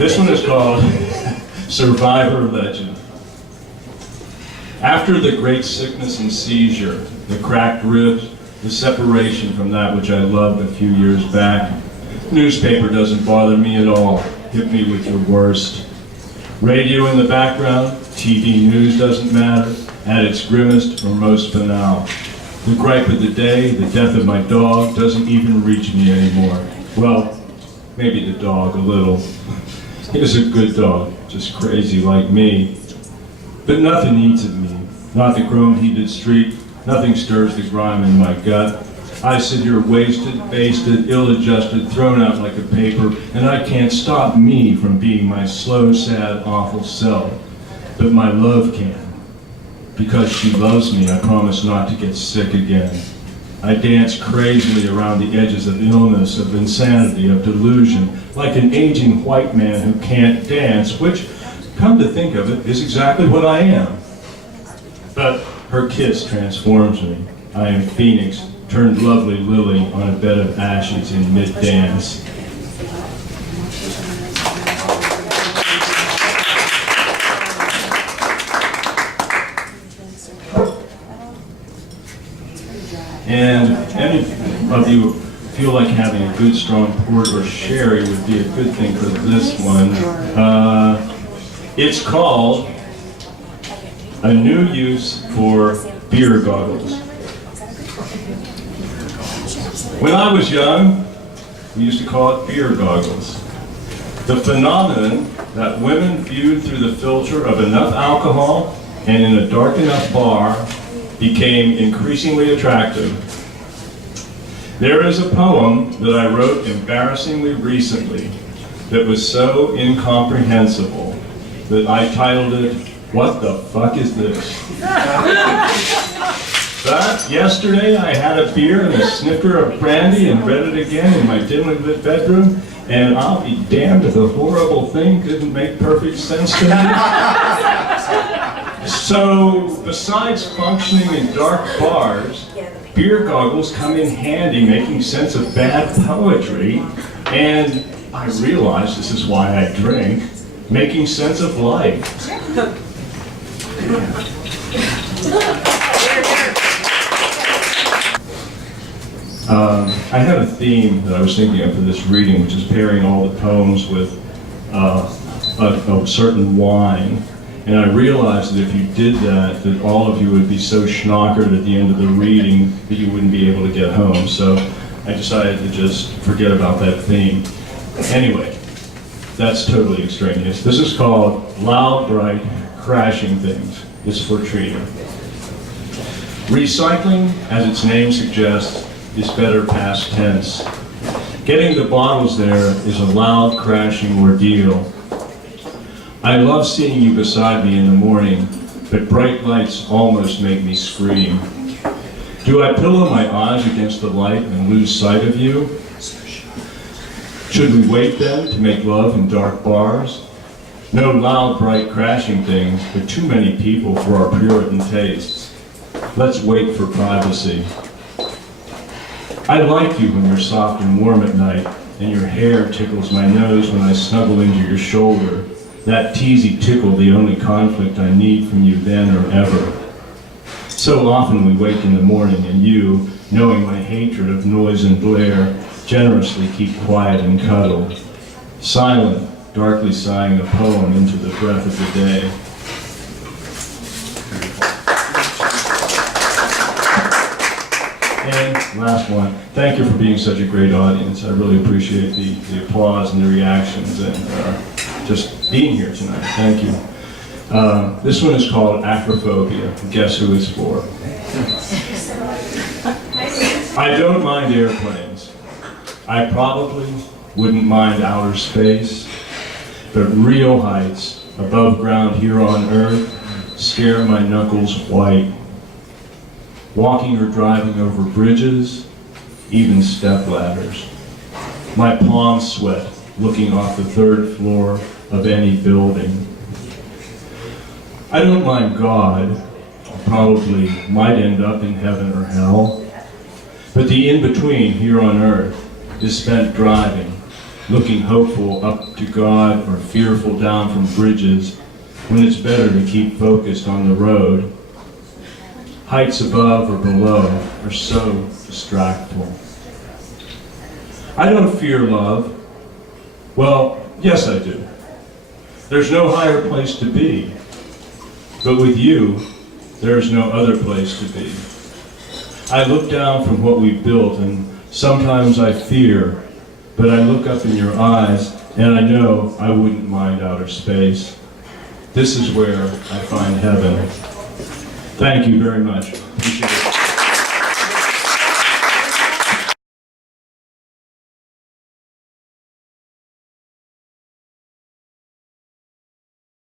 This one is called Survivor Legend. After the great sickness and seizure, the cracked ribs, the separation from that which I loved a few years back, newspaper doesn't bother me at all. Hit me with your worst. Radio in the background, TV news doesn't matter, at its grimmest or most banal. The gripe of the day, the death of my dog, doesn't even reach me anymore. Well, maybe the dog a little. He was a good dog, just crazy like me. But nothing eats at me, not the chrome-heated street, nothing stirs the grime in my gut. I sit here wasted, basted, ill-adjusted, thrown out like a paper, and I can't stop me from being my slow, sad, awful self. But my love can. Because she loves me, I promise not to get sick again. I dance crazily around the edges of illness, of insanity, of delusion, like an aging white man who can't dance, which, come to think of it, is exactly what I am. But her kiss transforms me. I am Phoenix, turned lovely lily on a bed of ashes in mid-dance. And any of you feel like having a good strong port or sherry would be a good thing for this one. It's called A New Use for Beer Goggles. When I was young, we used to call it beer goggles. The phenomenon that women viewed through the filter of enough alcohol and in a dark enough bar became increasingly attractive. There is a poem that I wrote embarrassingly recently that was so incomprehensible that I titled it, "What the fuck is this?" But yesterday I had a beer and a snifter of brandy and read it again in my dimly lit bedroom, and I'll be damned if the horrible thing didn't make perfect sense to me. So, besides functioning in dark bars, beer goggles come in handy making sense of bad poetry, and I realize this is why I drink, making sense of life. I had a theme that I was thinking of for this reading, which is pairing all the poems with a certain wine. And I realized that if you did that, that all of you would be so schnockered at the end of the reading that you wouldn't be able to get home. So I decided to just forget about that theme. Anyway, that's totally extraneous. This is called Loud, Bright, Crashing Things. It's for Trina. Recycling, as its name suggests, is better past tense. Getting the bottles there is a loud, crashing ordeal. I love seeing you beside me in the morning, but bright lights almost make me scream. Do I pillow my eyes against the light and lose sight of you? Should we wait then to make love in dark bars? No loud, bright, crashing things, but too many people for our Puritan tastes. Let's wait for privacy. I like you when you're soft and warm at night, and your hair tickles my nose when I snuggle into your shoulder. That teasy tickle, the only conflict I need from you then or ever. So often we wake in the morning and you, knowing my hatred of noise and blare, generously keep quiet and cuddle. Silent, darkly sighing a poem into the breath of the day. And last one, thank you for being such a great audience. I really appreciate the applause and the reactions and just being here tonight. Thank you. This one is called Acrophobia. Guess who it's for? I don't mind airplanes. I probably wouldn't mind outer space, but real heights above ground here on Earth scare my knuckles white. Walking or driving over bridges, even step ladders. My palms sweat looking off the third floor of any building. I don't mind God, probably might end up in heaven or hell, but the in-between here on Earth is spent driving, looking hopeful up to God or fearful down from bridges, when it's better to keep focused on the road. Heights above or below are so distractful. I don't fear love. Well, yes I do. There's no higher place to be. But with you, there is no other place to be. I look down from what we've built, and sometimes I fear, but I look up in your eyes, and I know I wouldn't mind outer space. This is where I find heaven. Thank you very much.